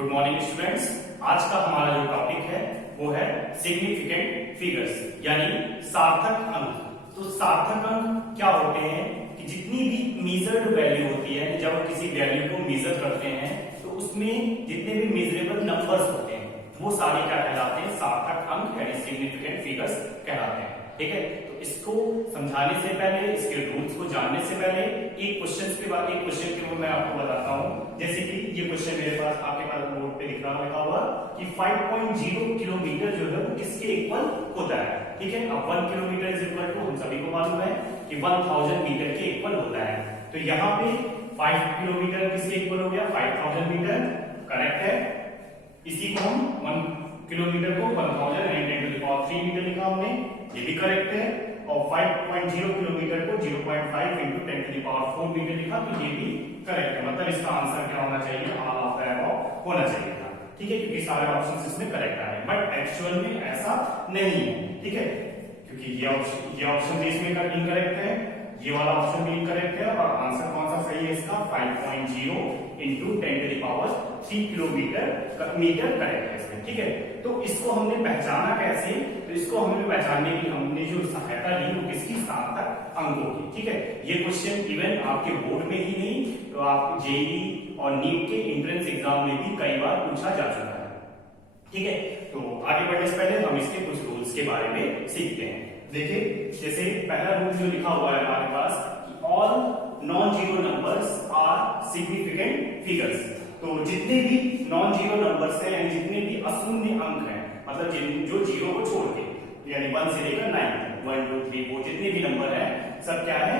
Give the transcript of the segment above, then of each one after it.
Good morning students. आज का हमारा जो टॉपिक है वो है सिग्निफिकेंट फिगर्स यानी सार्थक अंक। तो सार्थक अंक क्या होते हैं कि जितनी भी मेजर्ड वैल्यू होती है, जब हम किसी वैल्यू को मेजर करते हैं तो उसमें जितने भी मेजरेबल नंबर्स होते हैं वो सारे क्या कहलाते हैं, सार्थक अंक यानी सिग्निफिकेंट फिगर्स कहलाते हैं। ठीक है, तो इसको समझाने से पहले, इसके रूल्स को जानने से पहले एक क्वेश्चन के बाद एक क्वेश्चन के मैं आपको बताता हूं। जैसे कि ये क्वेश्चन मेरे पास आपके पास बोर्ड पे लिखा हुआ कि 5.0 किलोमीटर जो है वो किसके इक्वल होता है। ठीक है, अब 1 किलोमीटर इज इक्वल टू, हम सभी को मालूम है कि 1000 मीटर के इक्वल होता है। तो यहाँ पे 5 किलोमीटर किसके इक्वल हो गया, 5000 मीटर। करेक्ट है। इसी को हम 1 किलोमीटर को 1003 मीटर लिखा हमने, ये भी करेक्ट है। और 5.0 किलोमीटर को 0.5 इंटू 10⁴ मीटर लिखा, तो ये भी करेक्ट है। मतलब इसका आंसर क्या होना चाहिए, ऑल ऑफ द अबव होना चाहिए था। ठीक है, क्योंकि सारे ऑप्शंस इसमें करेक्ट आए, बट एक्चुअल में ऐसा नहीं है। ठीक है, क्योंकि ये ऑप्शन भी इसमें इनकरेक्ट है, ये वाला ऑप्शन भी इनकरेक्ट है, और आंसर कौन सा सही है इसका, 5.0 इंटू 10⁻³ किलोमीटर मीटर करेक्ट है इसमें। ठीक है, तो इसको हमने पहचाना कैसे, तो इसको हमने पहचानने की हमने जो सहायता ली वो किसकी, सार्थक अंकों की। ठीक है, ये क्वेश्चन इवन आपके बोर्ड में ही नहीं तो आप जेईई और नीट के एंट्रेंस एग्जाम में भी कई बार पूछा जा चुका है। ठीक है, तो आगे बढ़ने से पहले हम इसके कुछ रूल्स के बारे में सीखते हैं। देखिए, जैसे पहला रूल जो लिखा हुआ है हमारे पास कि all non zero numbers are significant figures. तो जितने भी नॉन जीरो नंबर्स हैं यानी जितने भी अशून्य अंक हैं, मतलब जो जीरो को छोड़ के, यानी 1 से लेकर 9, 1 2 3 4 जितने भी नंबर हैं सब क्या है,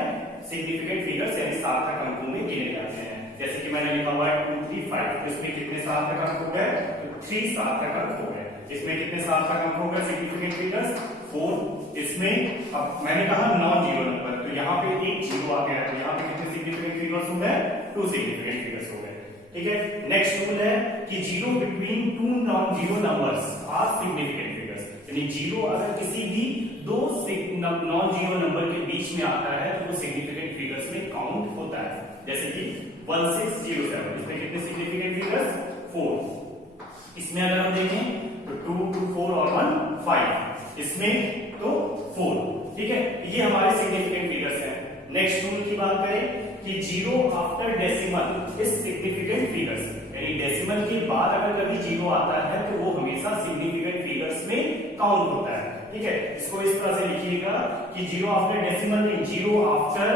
सिग्निफिकेंट फिगर्स यानी सार्थक अंकों में गिने जाते हैं। जैसे कि मैंने लिखा हुआ है 2 3 5, इसमें कितने सार्थक अंक हो गए, तो 3 सार्थक अंक हो गए। इसमें कितने सार्थक अंक हो गए सिग्निफिकेंट फिगर्स, 4। इसमें अब मैंने कहा नॉन जीरो नंबर, तो यहाँ पे एक जीरो आ गया, तो यहाँ पे कितने सिग्निफिकेंट फिगर्स हो गए, 2 सिग्निफिकेंट फिगर्स हो गए। ठीक है, नेक्स्ट रूल है कि zero between 2 non zero numbers are significant figures. यानी जीरो अगर किसी भी 2 नॉन जीरो नंबर के बीच में आता है तो वो सिग्निफिकेंट फिगर्स में काउंट होता है। जैसे कि 1607, इसमें कितने सिग्निफिकेंट फिगर्स, 4। इसमें अगर हम देखें तो 2 2 4 और 1 5, इसमें तो 4। ठीक है, ये हमारे सिग्निफिकेंट फिगर्स हैं। नेक्स्ट रूल की बात करें कि zero after decimal is significant figures, यानी डेसिमल के बाद अगर कभी जीरो आता है तो वो हमेशा सिग्निफिकेंट फिगर्स में काउंट होता है। ठीक है, इसको इस तरह से लिखिएगा कि जीरो आफ्टर डेसिमल नहीं, zero after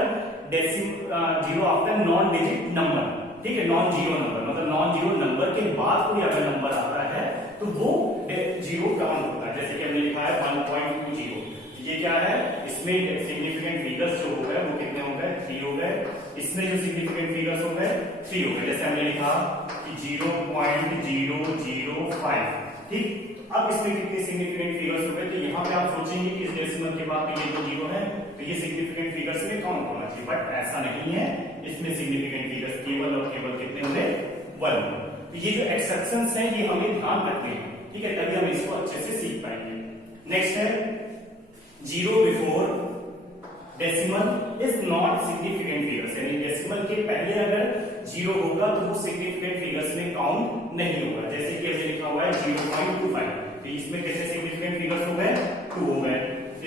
non digit number. ठीक है, नॉन जीरो नंबर मतलब नॉन जीरो नंबर के बाद कोई अगर नंबर आता है तो वो जीरो काउंट होता है। जैसे कि हमने लिखा है 1.20, ये क्या है, इसमें सिग्निफिकेंट फिगर्स जो हो गए वो कितने हो गए, 3 हो गए। इसमें जो सिग्निफिकेंट फिगर्स हो गए 3 हो गए। जैसे हमने लिखा कि 0.005। ठीक, तो अब इसमें कितने सिग्निफिकेंट फिगर्स हो गए, तो यहाँ पे आप सोचेंगे कि इस डेसिमल के बाद ये तो जीरो है तो ये सिग्निफिकेंट फिगर्स में काउंट होना चाहिए, बट ऐसा नहीं है। इसमें सिग्निफिकेंट फिगर्स केवल और केवल कितने हो गए, 1। तो ये जो एक्सेप्शंस हैं ये हमें ध्यान रखने हैं। ठीक है, तभी हम इसको अच्छे से सीख पाएंगे। नेक्स्ट है zero before decimal is not significant figures, यानी डेसिमल के पहले अगर जीरो होगा तो वो सिग्निफिकेंट फिगर्स में काउंट नहीं होगा। जैसे कि हमने लिखा हुआ है 0.25, तो इसमें कितने सिग्निफिकेंट फिगर्स हो गए, 2 हो गए।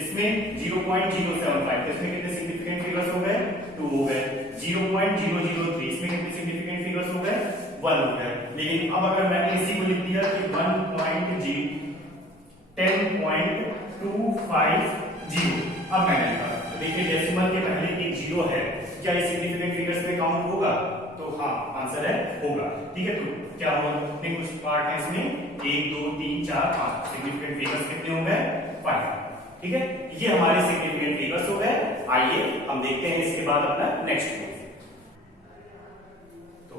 इसमें 0.075, तो इसमें कितने सिग्निफिकेंट फिगर्स हो गए, 2 हो गए। 0.003, इसमें कितने सिग्निफिकेंट फिगर्स हो गए, 1 हो गए। लेकिन अब अगर मैंने इसी को लिख दिया कि 10.250, अब मैंने लिखा, तो देखिए डेसिमल के पहले एक जीरो है, क्या ये सिग्निफिकेंट फिगर्स में काउंट होगा, तो हाँ आंसर है होगा। ठीक है, तो क्या होगा, कितने कुछ पार्ट है इसमें, 1 2 3 4 5, सिग्निफिकेंट फिगर्स कितने हो गए, 5। ठीक है, ये हमारे सिग्निफिकेंट फिगर्स हो गए। आइए हम देखते हैं इसके बाद अपना नेक्स्ट रूल। तो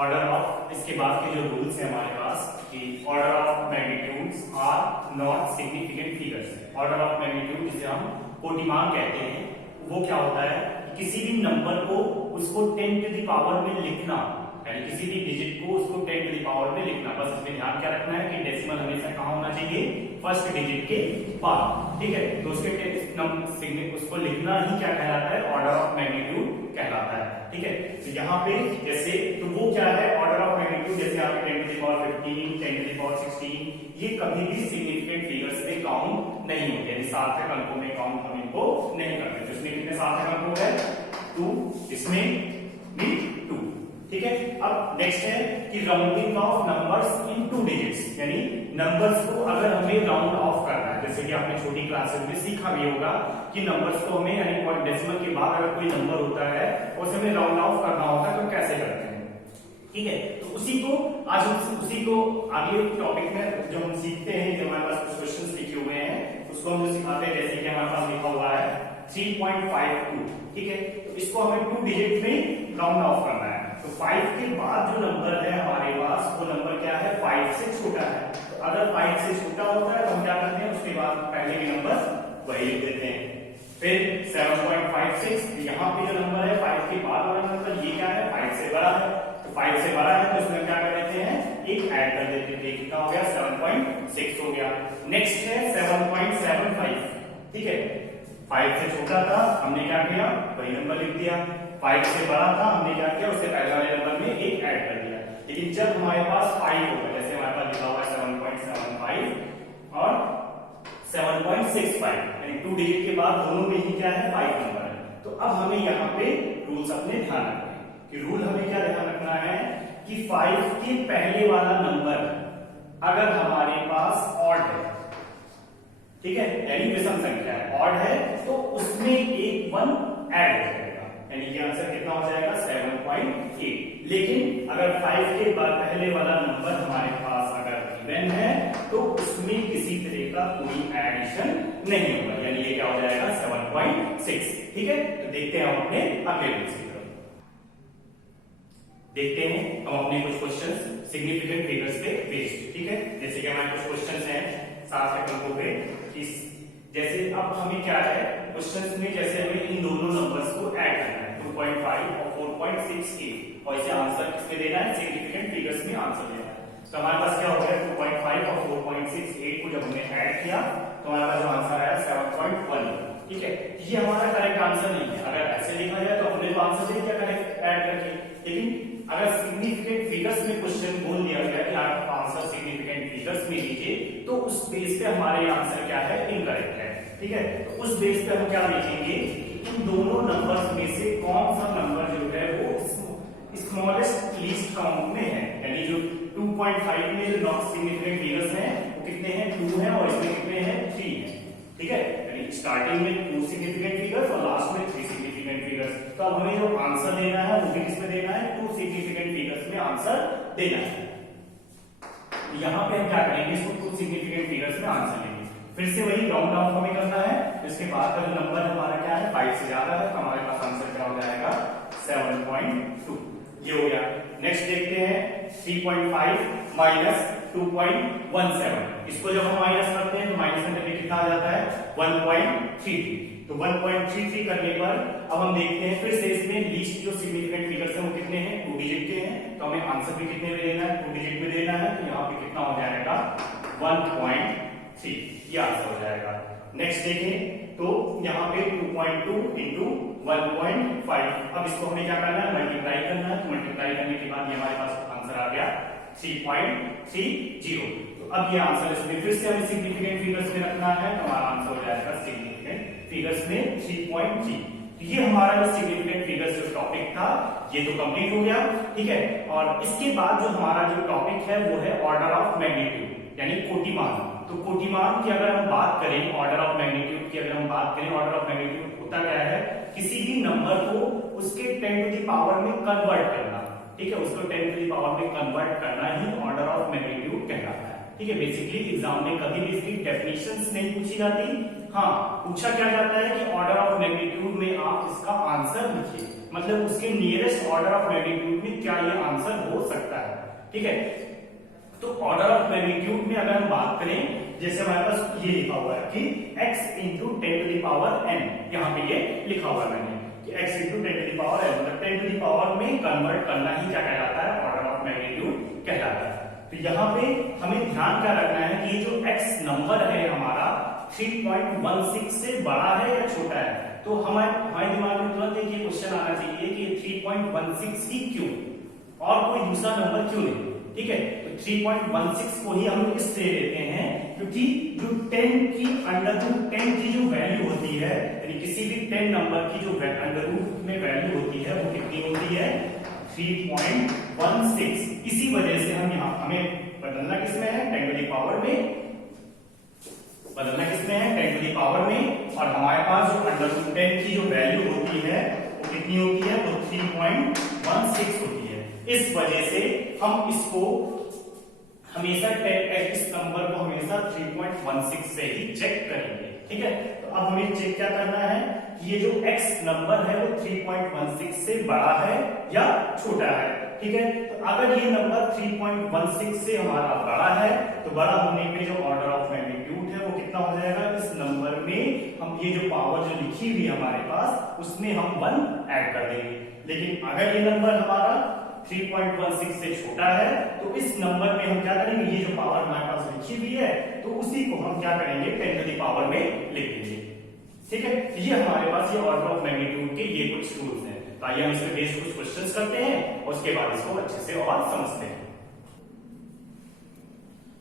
ऑर्डर ऑफ, इसके बाद के जो रूल्स है हमारे पास कि order of magnitudes are not significant figures. Order of magnitude जिसे हम कोटिमान कहते हैं, वो क्या होता है कि किसी भी नंबर को उसको 10⁻में लिखना, यानी किसी भी डिजिट को उसको 10⁻ में लिखना। बस इसमें ध्यान क्या रखना है कि डेसिमल हमेशा कहाँ होना चाहिए, फर्स्ट डिजिट के बाद। ठीक है, तो उसके उसको लिखना ही क्या कहलाता है, ऑर्डर ऑफ मैग्नीट्यूड कहलाता है। ठीक है, तो यहाँ पे जैसे, तो वो क्या है ऑर्डर ऑफ मैग्नीट्यूड, जैसे आपके 10⁻15 ये कभी भी सिग्निफिकेंट फिगर्स में काउंट नहीं होते, यानी सार्थक अंकों में काउंट हम इनको नहीं करते। तो इसमें कितने सार्थक अंक हो गए? 2, इसमें भी 2। ठीक है, अब नेक्स्ट है कि rounding off numbers in 2 digits, यानी नंबर्स को अगर हमें राउंड ऑफ करना है, जैसे कि आपने छोटी क्लासेस में सीखा भी होगा कि नंबर्स को हमें यानी डेसिमल के बाद अगर कोई नंबर होता है और उसे हमें राउंड ऑफ करना होता है तो कैसे करते हैं। ठीक है, तो उसी को आज उसी को आगे टॉपिक में जो हम सीखते हैं, जो हमारे पास कुछ क्वेश्चंस लिखे हुए हैं उसको हम जो सिखाते हैं, जैसे कि हमारे पास लिखा हुआ है 3.52। ठीक है, तो इसको हमें 2 डिजिट में राउंड ऑफ करना है। तो 5 के बाद जो नंबर है हमारे पास वो नंबर क्या है? 5 से छोटा है। तो अगर 5 से छोटा होता है तो हम क्या करते हैं, उसके बाद पहले के नंबर वही लिख देते हैं। फिर 7.56, यहाँ पे जो नंबर है 5 के बाद वाला नंबर ये क्या है? 5 से बड़ा है। तो 5 से बड़ा है तो उसमें क्या कर देते हैं? एक ऐड कर देते हैं। कितना हो गया? 7.6 हो गया। नेक्स्ट है 7.75। ठीक है, 5 से छोटा था हमने क्या किया? वही नंबर लिख दिया। 5 से बड़ा था हमने क्या किया? उससे पहले वाले नंबर में एक ऐड कर दिया। लेकिन जब हमारे पास 5 होगा, जैसे हमारे पास लिखा हुआ है 7.75 और 7.65, यानी 2 डिजिट के बाद दोनों में ही क्या है? 5 नंबर है। तो अब हमें यहाँ पे रूल्स अपने ध्यान रखना है कि रूल हमें क्या ध्यान रखना है कि 5 के पहले वाला नंबर अगर हमारे पास ऑड है, ठीक है, यानी विषम संख्या है, ऑड है, तो उसमें एक 1 ऐड हो जाएगा, यानी ये आंसर कितना हो जाएगा? 7.8। लेकिन अगर 5 के बाद पहले वाला नंबर हमारे पास अगर इवन है तो उसमें किसी तरह का कोई एडिशन नहीं होगा, यानी ये क्या हो जाएगा? 7.6। ठीक है, तो देखते हैं हम अपने अगले रूल्स की तरफ। देखते हैं हम अपने कुछ क्वेश्चंस सिग्निफिकेंट फिगर्स पे बेस्ड। ठीक है, जैसे कि हमारे कुछ क्वेश्चंस हैं सार्थक अंकों पे। जैसे अब हमें क्या है क्वेश्चंस में, जैसे हमें इन दोनों नंबर्स को ऐड करना है 2.5 और 4.68 और इसे आंसर किसमें देना है? सिग्निफिकेंट फिगर्स में आंसर देना है। तो हमारे पास क्या हो गया? 2.5 और 4.68 को जब हमने ऐड किया तो हमारे पास जो आंसर आया 7.1। ठीक है, ये हमारा करेक्ट आंसर नहीं है। अगर ऐसे लिखा जाए तो हमने तो आंसर दे दिया करेक्ट ऐड करके, लेकिन अगर सिग्निफिकेंट फिगर्स में क्वेश्चन बोल दिया गया कि आप आंसर सिग्निफिकेंट फिगर्स में लीजिए, तो उस बेस पे हमारे आंसर क्या है? इनकरेक्ट है। ठीक है, तो उस बेस पे हम क्या देखेंगे कि इन दोनों नंबर्स में से कौन सा नंबर जो है वो स्मॉलेस्ट लीस्ट काउंट में है, यानी जो 2.5 में जो नॉट सिग्निफिकेंट फिगर्स हैं वो कितने हैं? 2 हैं और इसमें कितने हैं? 3 हैं। ठीक है, यानी स्टार्टिंग में 2 सिग्निफिकेंट फिगर्स और लास्ट में 3 सिग्निफिकेंट फिगर्स। तो अब हमें जो आंसर देना है वो भी किसमें देना है? 2 सिग्निफिकेंट फिगर्स में आंसर देना है। यहाँ पे हम क्या करेंगे? इसको 2 सिग्निफिकेंट फिगर्स में आंसर लेंगे। फिर से वही राउंड ऑफ हमें करना है। इसके बाद का जो नंबर हमारा क्या है? 5 से ज्यादा है, तो हमारे पास आंसर क्या हो जाएगा? 7.2। ये हो गया। नेक्स्ट देखते हैं 3.5 माइनस 2.17। इसको जब हम माइनस करते हैं तो माइनस करने पे कितना आ जाता है? 1.33। तो 1.33 करने पर अब हम देखते हैं फिर से इसमें लीस्ट जो सिग्निफिकेंट फिगर्स हैं वो कितने हैं? 2 डिजिट के हैं, तो हमें आंसर भी कितने में देना है? 2 डिजिट में देना है। तो यहाँ पे कितना हो जाएगा? 1.3। ये आंसर हो जाएगा। नेक्स्ट देखें तो यहाँ पे 2.2 इंटू 1.5। अब इसको हमें क्या करना है? मल्टीप्लाई करना है। तो मल्टीप्लाई करने के बाद ये हमारे पास आंसर आ गया 3.30। तो अब ये आंसर इसमें फिर से हमें सिग्निफिकेंट फिगर्स में रखना है, तो हमारा आंसर हो जाएगा सिग्निफिकेंट फिगर्स में 3.3। तो ये हमारा जो सिग्निफिकेंट फिगर्स जो टॉपिक था ये तो कंप्लीट हो गया। ठीक है, और इसके बाद जो हमारा जो टॉपिक है वो है ऑर्डर ऑफ मैग्नीट्यूड, यानी कोटिमान। तो कोटिमान की अगर हम बात करें, ऑर्डर ऑफ मैग्नीट्यूड की अगर हम बात करें, ऑर्डर ऑफ मैग्नीट्यूड होता क्या है? किसी भी नंबर को उसके 10 टू द पावर में कन्वर्ट करना। ठीक है, उसको 10 टू द पावर में कन्वर्ट करना ही ऑर्डर ऑफ मैग्नीट्यूड कहलाता है। ठीक है, बेसिकली एग्जाम में कभी भी इसकी डेफिनेशंस नहीं पूछी जाती। हाँ, पूछा क्या जाता है कि ऑर्डर ऑफ मैग्नीट्यूड में आप इसका आंसर लिखिए, मतलब उसके नियरेस्ट ऑर्डर ऑफ मैग्नीट्यूड में क्या ये आंसर हो सकता है। ठीक है, तो ऑर्डर ऑफ मैग्नीट्यूड में अगर हम बात करें, जैसे हमारे पास ये लिखा हुआ है कि x into 10 to the power n, यहाँ पे ये लिखा हुआ है मैंने कि x into 10 to the power n, मतलब 10 टू द पावर में कन्वर्ट करना ही क्या कहलाता है? ऑर्डर ऑफ मैग्नीट्यूड कहलाता है। तो यहाँ पे हमें ध्यान क्या रखना है कि जो x नंबर है हमारा 3.16 से बड़ा है या छोटा है। तो हमारे दिमाग में तुरंत एक क्वेश्चन आना चाहिए कि 3.16 ही क्यों और कोई दूसरा नंबर क्यों नहीं? ठीक है। तो 3.16 को ही हम इससे लेते हैं क्योंकि जो 10 की अंडर रूट 10 की जो वैल्यू होती है, यानी किसी भी 10 नंबर की जो अंडर रूट में वैल्यू होती है वो कितनी होती है 3.16। इसी वजह से हम यहाँ हमें बदलना किसमें है 10 टू द पावर में, बदलना किसमें है 10 टू द पावर में, और हमारे पास जो अंडर रूट 10 की जो वैल्यू होती है वो कितनी होती है वो 3.16 होती है। इस वजह से हम इसको हमेशा इस नंबर को हमेशा 3.16 से ही चेक करेंगे, ठीक है। तो अब हमें चेक क्या करना है कि ये जो x नंबर है वो 3.16 से बड़ा है या छोटा है, ठीक है। तो अगर ये नंबर 3.16 से हमारा बड़ा है तो बड़ा होने पे जो ऑर्डर ऑफ मैग्नीट्यूड है वो कितना हो जाएगा, इस नंबर में हम ये जो पावर जो लिखी हुई है हमारे पास उसमें हम 1 ऐड कर देंगे। लेकिन अगर ये नंबर हमारा 3.16 से छोटा है तो इस नंबर में हम क्या करेंगे, ये जो पावर हमारे पास लिखी हुई है तो उसी को हम क्या करेंगे 10 टू द पावर में लिख देंगे, ठीक है। ये हमारे पास ये ऑर्डर ऑफ मैग्नीट्यूड के ये कुछ रूल्स हैं। तो आइए हम इसमें बेस्ड कुछ क्वेश्चंस करते हैं और उसके बाद इसको अच्छे से और समझते हैं।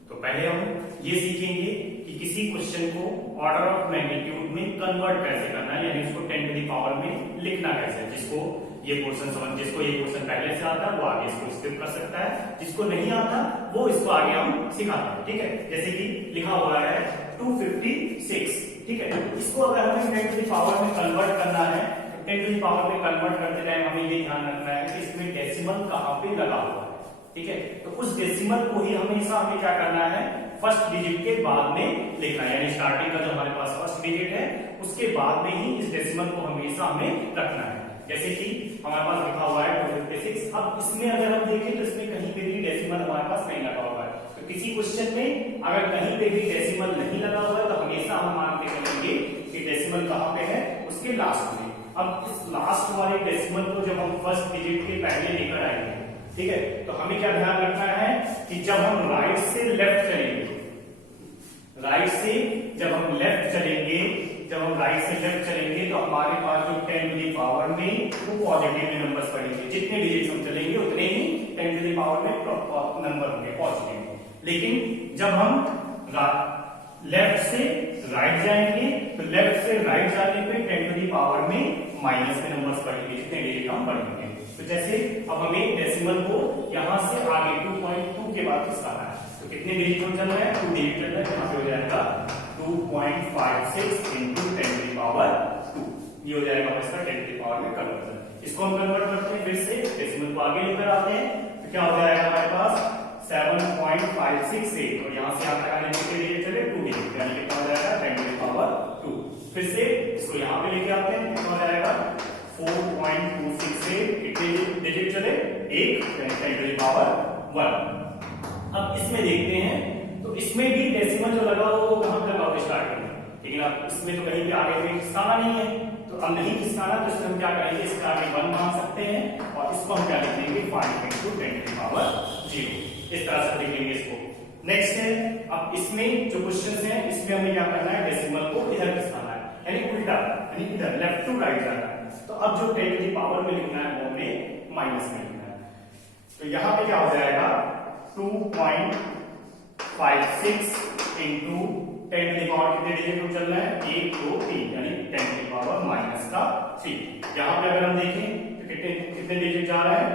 तो पहले हम ये सीखेंगे कि किसी क्वेश्चन को ऑर्डर ऑफ मैग्नीट्यूड में कन्वर्ट कैसे करना है, यानी उसको 10 टू द पावर में लिखना कैसे। जिसको ये पोर्शन समझ, जिसको ये पोर्शन पहले से आता है वो आगे इसको स्किप कर सकता है, जिसको नहीं आता वो इसको आगे हम सिखाते हैं, ठीक है। जैसे कि लिखा हुआ है 256, ठीक है। इसको अगर हमें 10 टू द पावर में कन्वर्ट करना है, 10 टू द पावर में कन्वर्ट करते टाइम हमें ये ध्यान रखना है कि इसमें डेसिमल कहां पे लगा हुआ है, ठीक है। तो उस डेसिमल को ही हमेशा हमें क्या करना है, फर्स्ट डिजिट के बाद में लिखना है, यानी स्टार्टिंग का जो हमारे पास फर्स्ट डिजिट है उसके बाद में ही इस डेसिमल को हमेशा हमें रखना है। जैसे कि हमारे पास लिखा हुआ है 256। अब इसमें अगर हम देखें तो इसमें कहीं पे भी डेसिमल हमारे पास नहीं लगा हुआ है। तो किसी क्वेश्चन में अगर कहीं पे भी डेसिमल नहीं लगा हुआ है तो हमेशा हम मान के चलेंगे कि डेसिमल कहां पे है, उसके लास्ट में। अब इस लास्ट वाले डेसिमल को जब हम फर्स्ट डिजिट के पहले लेकर आएंगे, ठीक है, तो हमें क्या ध्यान रखना है कि जब हम राइट से लेफ्ट चलेंगे, राइट से जब हम लेफ्ट चलेंगे, जब हम राइट से लेफ्ट चलेंगे तो हमारे पास जो 10 टू द पावर में वो पॉजिटिव में नंबर्स पड़ेंगे। जितने डिजिट्स हम चलेंगे उतने ही 10 टू द पावर में नंबर होंगे पॉजिटिव। लेकिन जब हम लेफ्ट से राइट जाएंगे तो लेफ्ट से राइट जाने पे 10 टू द पावर में माइनस में नंबर्स पड़ेंगे, जितने डिजिट हम पढ़ेंगे। तो जैसे अब हमें डेसिमल को यहां से आगे 2.2 के बाद खिसकाना है, तो कितने डिजिट हम चल रहे हैं, 2 डिजिट चल रहे हैं, यहां पे हो जाएगा 2.56 इंटू 10 टू द पावर 2। ये हो जाएगा इसका 10 टू द पावर में कन्वर्जन। इसको हम कन्वर्ट करते हैं, फिर से डेसिमल को आगे लेकर आते हैं तो क्या हो जाएगा हमारे पास 7.568 और यहां से यहां तक आने के लिए चले 2 डिजिट, यानी कितना हो जाएगा 10 टू द पावर 2। फिर से इसको यहां पे लेके आते हैं, कितना हो जाएगा 4.268, कितने डिजिट चले 1, 10 टू द पावर 1। अब इसमें देखते हैं तो इसमें भी डेसिमल जो लगा हुआ वो कहां पे लगा हुआ स्टार्टिंग में, लेकिन अब इसमें तो कहीं भी आगे में खिसकाना नहीं है। तो अब नहीं खिसकाना तो इसमें हम क्या करेंगे, इसके आगे 1 मान सकते हैं और इसको हम क्या लिख देंगे 5 इंटू 10 टू द पावर 0। इस तरह से लिख लेंगे इसको। नेक्स्ट है, अब इसमें जो क्वेश्चन है इसमें हमें क्या करना है, डेसिमल को इधर खिसकाना है, यानी उल्टा, यानी इधर लेफ्ट टू राइट जाना है। तो अब जो 10 टू द पावर में लिखना है वो हमें माइनस में लिखना है। तो यहां पे क्या हो जाएगा 2.56 इंटू 10 टू द पावर कितने डिजिट में चल रहा है 1 2 3, यानी 10 टू द पावर माइनस का 3। यहां पे अगर हम देखें तो कितने कितने डिजिट जा रहा है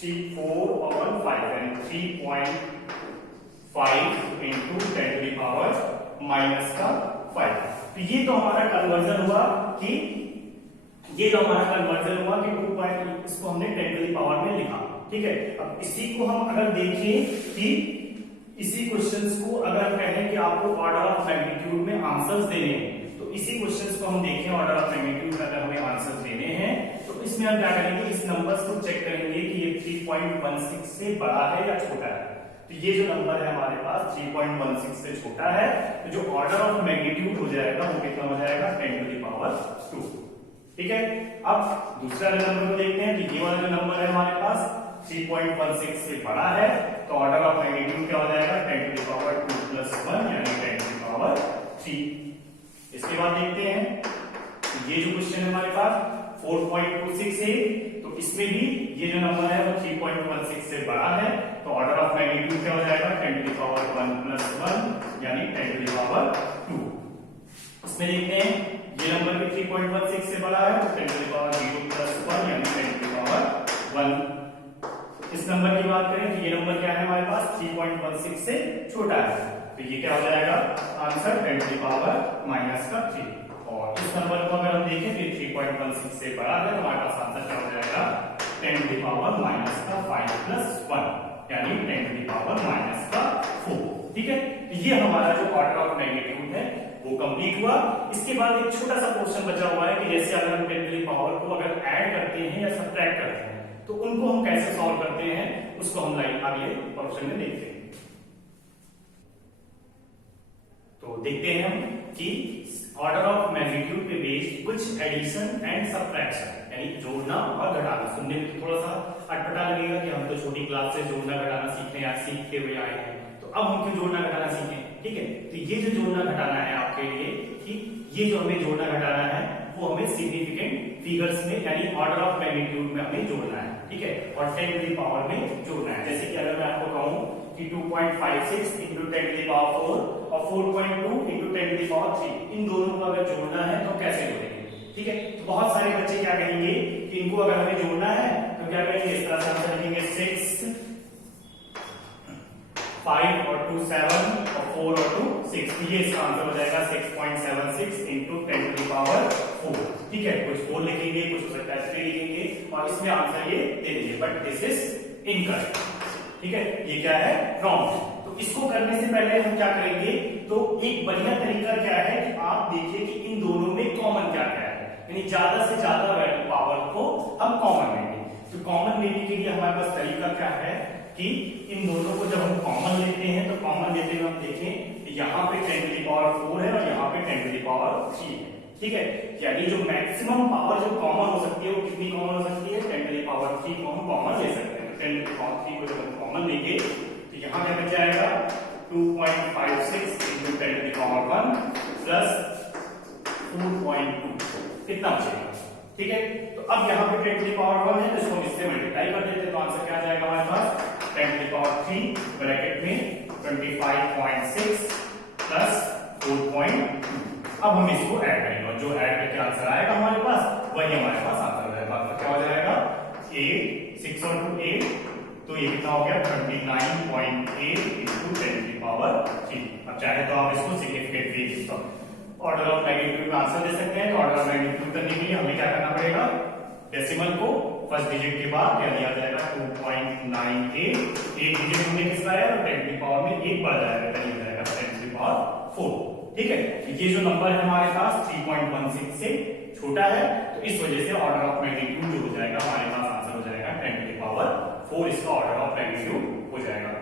3 4 और 5, यानी 3.5 into 10 to the power minus का 5। तो ये तो हमारा कन्वर्जन हुआ कि 2. इसको हमने 10 टू द पावर में लिखा, ठीक है। अब इसी को हम अगर देखें कि इसी क्वेश्चंस को अगर कहें कि आपको ऑर्डर ऑफ मैग्नीट्यूड में आंसर्स देने हैं, तो इसी क्वेश्चंस को हम देखें ऑर्डर ऑफ मैग्नीट्यूड में अगर हमें आंसर्स देने हैं तो इसमें हम क्या करेंगे, इस नंबर्स को चेक करेंगे कि ये 3.16 से बड़ा है या छोटा है। तो ये जो नंबर है हमारे पास 3.16 से छोटा है, तो जो ऑर्डर ऑफ मैग्नीट्यूड हो जाएगा वो कितना हो जाएगा 10 टू द पावर 2, ठीक है। अब दूसरा नंबर को देखते हैं, तो ये वाला जो नंबर है हमारे पास 3.16 से बड़ा है, तो ऑर्डर ऑफ मैग्नीट्यूड क्या हो जाएगा 10 टू द पावर 2 प्लस 1, यानी 10 टू द पावर 3। इसके बाद देखते हैं ये जो क्वेश्चन है हमारे पास 4.26 है, तो इसमें भी ये जो नंबर है वो 3.16 से बड़ा है, तो ऑर्डर ऑफ बात करें तो ये नंबर क्या है हमारे पास 3.16 से छोटा है, तो ये क्या हो जाएगा आंसर 10 की पावर माइनस का 3। और इस नंबर को अगर हम देखें तो 3.16 से बड़ा है, तो हमारे पास आंसर क्या हो जाएगा 10 की पावर माइनस का 5 प्लस 1 यानी 10 की पावर माइनस का 4। ठीक है, तो ये हमारा जो ऑर्डर ऑफ मैग्नीट्यूड है वो कंप्लीट हुआ। इसके बाद एक छोटा सा क्वेश्चन बचा हुआ है कि जैसे अगर हम 10 की पावर को अगर ऐड करते हैं या सब्ट्रैक्ट करते हैं तो उनको हम कैसे सॉल्व करते हैं, उसको हम लाइन अगले क्वेश्चन में देखते हैं। तो देखते हैं हम कि ऑर्डर ऑफ मैग्नीट्यूड पे बेस्ड कुछ एडिशन एंड सब्ट्रैक्शन यानी जोड़ना और घटाना। सुनने में तो थोड़ा सा अटपटा लगेगा कि हम तो छोटी क्लास से जोड़ना घटाना सीखते हुए आए हैं, तो अब हम क्यों जोड़ना घटाना सीखें। ठीक है, तो ये जो जोड़ना घटाना है आपके लिए कि ये जो हमें जोड़ना घटाना है वो हमें सिग्निफिकेंट फिगर्स में यानी ऑर्डर ऑफ मैग्नीट्यूड में हमें जोड़ना है। ठीक है, और 10 टू द पावर में जोड़ना है। जैसे कि अगर मैं आपको कहूं कि 2.56 इंटू 10 टू द पावर 4 और 4.2 इंटू 10 टू द पावर 3, इन दोनों को अगर जोड़ना है तो कैसे जोड़ेंगे। ठीक है, तो बहुत सारे बच्चे क्या कहेंगे कि इनको अगर हमें जोड़ना है तो क्या करेंगे, इस तरह से आंसर लिखेंगे 6 5 और 2 7 और 4 और 2 6, ये इसका आंसर हो जाएगा 6.76 इंटू 10 टू द पावर 4। ठीक है, कुछ 4 लिखेंगे, कुछ हो सकता है 3 लिखेंगे और इसमें आंसर ये दे देंगे, बट दिस इज इनकरेक्ट। ठीक है, ये क्या है रॉन्ग। तो इसको करने से पहले हम क्या करेंगे, तो एक बढ़िया तरीका क्या है कि आप देखिए कि इन दोनों में कॉमन क्या क्या है, यानी ज्यादा से ज्यादा वैल्यू पावर को हम कॉमन लेंगे। तो कॉमन लेने के लिए हमारे पास तरीका क्या है कि इन दोनों को जब हम कॉमन लेते हैं तो कॉमन लेते हुए हम देखें कि यहाँ पे 10 टू द पावर 4 है और यहाँ पे 10 टू द पावर 3 है। ठीक है, यानी जो मैक्सिमम पावर जो कॉमन हो सकती है वो कितनी कॉमन हो सकती है, 10 टू द पावर 3 को हम कॉमन ले सकते हैं। 10 टू द पावर 3 को जब हम कॉमन लेंगे तो यहाँ क्या बच जाएगा 2.56 into 10 to the power 1 plus 4.2, कितना बचेगा। ठीक है, तो अब यहाँ पे 10 टू द पावर 1 है तो इसको हम इससे मल्टीप्लाई कर देते हैं, तो आंसर क्या आ जाएगा हमारे पास 10 टू द पावर 3 ब्रैकेट में 25.6 प्लस 4.2। अब हम इसको ऐड करेंगे और जो ऐड करके आंसर आएगा हमारे पास वही हमारे पास आंसर हो जाएगा। तो क्या हो जाएगा 8 6 और 2 8, तो ये कितना हो गया 39.8 इंटू 10 टू द पावर 3। अब चाहे तो आप इसको significant figure order of magnitude में आंसर दे सकते हैं। तो ऑर्डर ऑफ मैग्नीट्यूड करने के लिए हमें क्या करना पड़ेगा, डेसिमल को फर्स्ट डिजिट के बाद क्या लिया जाएगा 2.98, एक डिजिट हमने किसका है और 10 की पावर में एक बढ़ जाएगा, तो ये जाएगा 10 की पावर 4। ठीक है, ये जो नंबर है हमारे पास 3.16 से छोटा है, तो इस वजह से ऑर्डर ऑफ मैग्नीट्यूड जो हो जाएगा हमारे पास आंसर हो जाएगा 10 की पावर 4, इसका ऑर्डर ऑफ मैग्नीट्यूड हो जाएगा।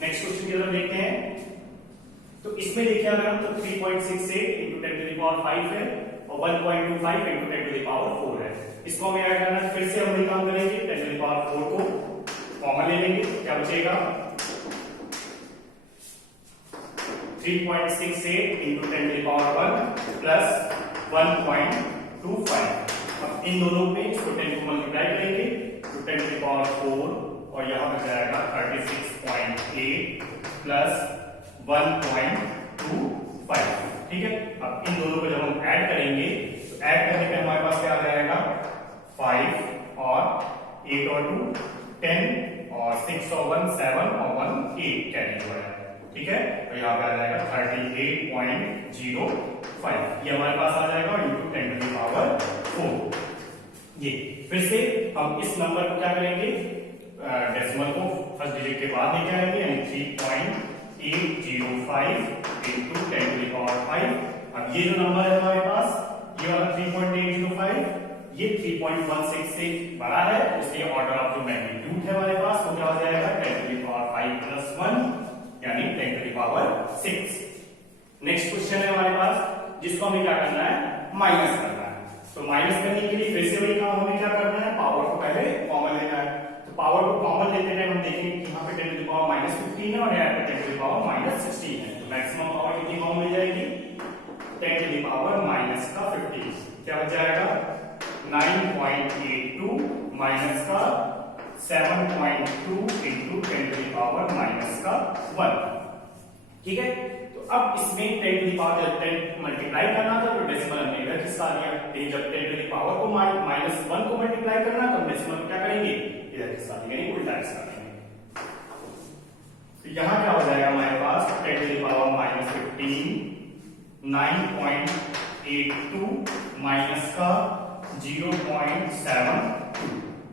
नेक्स्ट क्वेश्चन की तरफ देखते हैं। तो इसमें देखिए अगर हम तो 3.68 इंटू 10 टू द पावर 5 है और 1.25 इंटू 10 टू द पावर 4 है, इसको हमें ऐड करना है। फिर से हम वही काम करेंगे, 10 टू द पावर 4 को कॉमन ले लेंगे, क्या बचेगा 3.68 into 10 to the power 1 plus 1.25। अब इन दोनों पे इसको 10 को मल्टीप्लाई करेंगे तो 10 टू द पावर 4 और यहां पर जाएगा 36.8 प्लस 1.25। ठीक है, अब इन दोनों को जब हम ऐड करेंगे तो ऐड करने पे हमारे पास क्या आ जाएगा 5 और 8 और 2 10 और 6 और 1 7 और 1 8 कैरी हुआ है। ठीक है, तो यहाँ पे आ जाएगा 38.05, ये हमारे पास आ जाएगा इंटू 10 टू द पावर 4। ये फिर से हम इस नंबर को क्या करेंगे, डेसिमल को फर्स्ट डिजिट के बाद लेके आएंगे यानी 3.805 इंटू 10 टू द पावर 5। अब ये जो नंबर है हमारे पास ये वाला 3.805 ये 3.16 से बड़ा है, इसलिए ऑर्डर ऑफ जो मैग्नीट्यूड है हमारे पास वो क्या हो जाएगा 10 टू द पावर 5 प्लस 1 यानी 10 to the power 6। Next question है हमारे पास जिसको हमें क्या करना है, माइनस करना है। तो माइनस करने के लिए फिर से वही काम हमें क्या करना है, पावर को पहले कॉमन लेना है। तो पावर को कॉमन लेते टाइम हम देखेंगे कि यहाँ पे 10 टू द पावर -15 है और यहाँ पे 10 टू द पावर -16 है, तो मैक्सिमम पावर कितनी कॉमन मिल जाएगी 10 टू द पावर माइनस का 15, क्या बच जाएगा 9.82 माइनस का 7.2 into 10 to the power minus का 1। ठीक है, तो अब इसमें 10 टू द पावर 10 मल्टीप्लाई करना था तो डेसिमल हमने इधर खिसका दिया, लेकिन जब 10 टू द पावर को -1 को मल्टीप्लाई करना तो डेसिमल क्या करेंगे इधर खिसका देंगे, यानी उल्टा खिसका देंगे। यहां क्या हो जाएगा हमारे पास 10 to the power minus 15 9.82 minus का 0.72।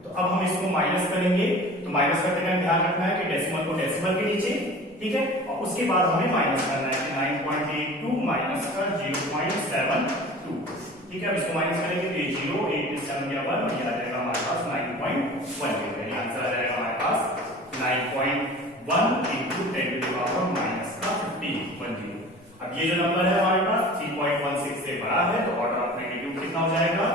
तो अब हम इसको माइनस करेंगे, तो माइनस करते टाइम ध्यान रखना है कि डेसिमल को डेसिमल के नीचे, ठीक है, और उसके बाद हमें माइनस करना है 9.82 माइनस का 0.72, ठीक है। अब इसको माइनस करेंगे तो ये 0 8 7 गया 1 और ये आ जाएगा हमारे पास 9.1, यानी आंसर आ जाएगा हमारे पास 9.1 into 10 to the power minus का 15। अब ये जो नंबर है हमारे पास 3.16 से बड़ा है, तो ऑर्डर ऑफ मैग्नीट्यूड कितना हो जाएगा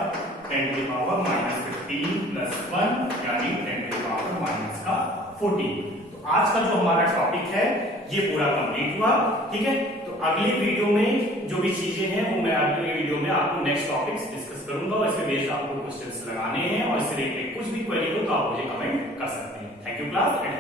10 to the power minus 15 plus 1 यानी 10 टू द पावर माइनस का 14। तो आज का जो हमारा टॉपिक है ये पूरा कंप्लीट हुआ, ठीक है। तो अगली वीडियो में जो भी चीजें हैं वो मैं अगली वीडियो में आपको नेक्स्ट टॉपिक्स डिस्कस करूंगा, और इसके बेस्ड आपको क्वेश्चंस लगाने हैं, और इससे रिलेटेड कुछ भी क्वेरी हो तो आप मुझे कमेंट कर सकते हैं। Thank you class and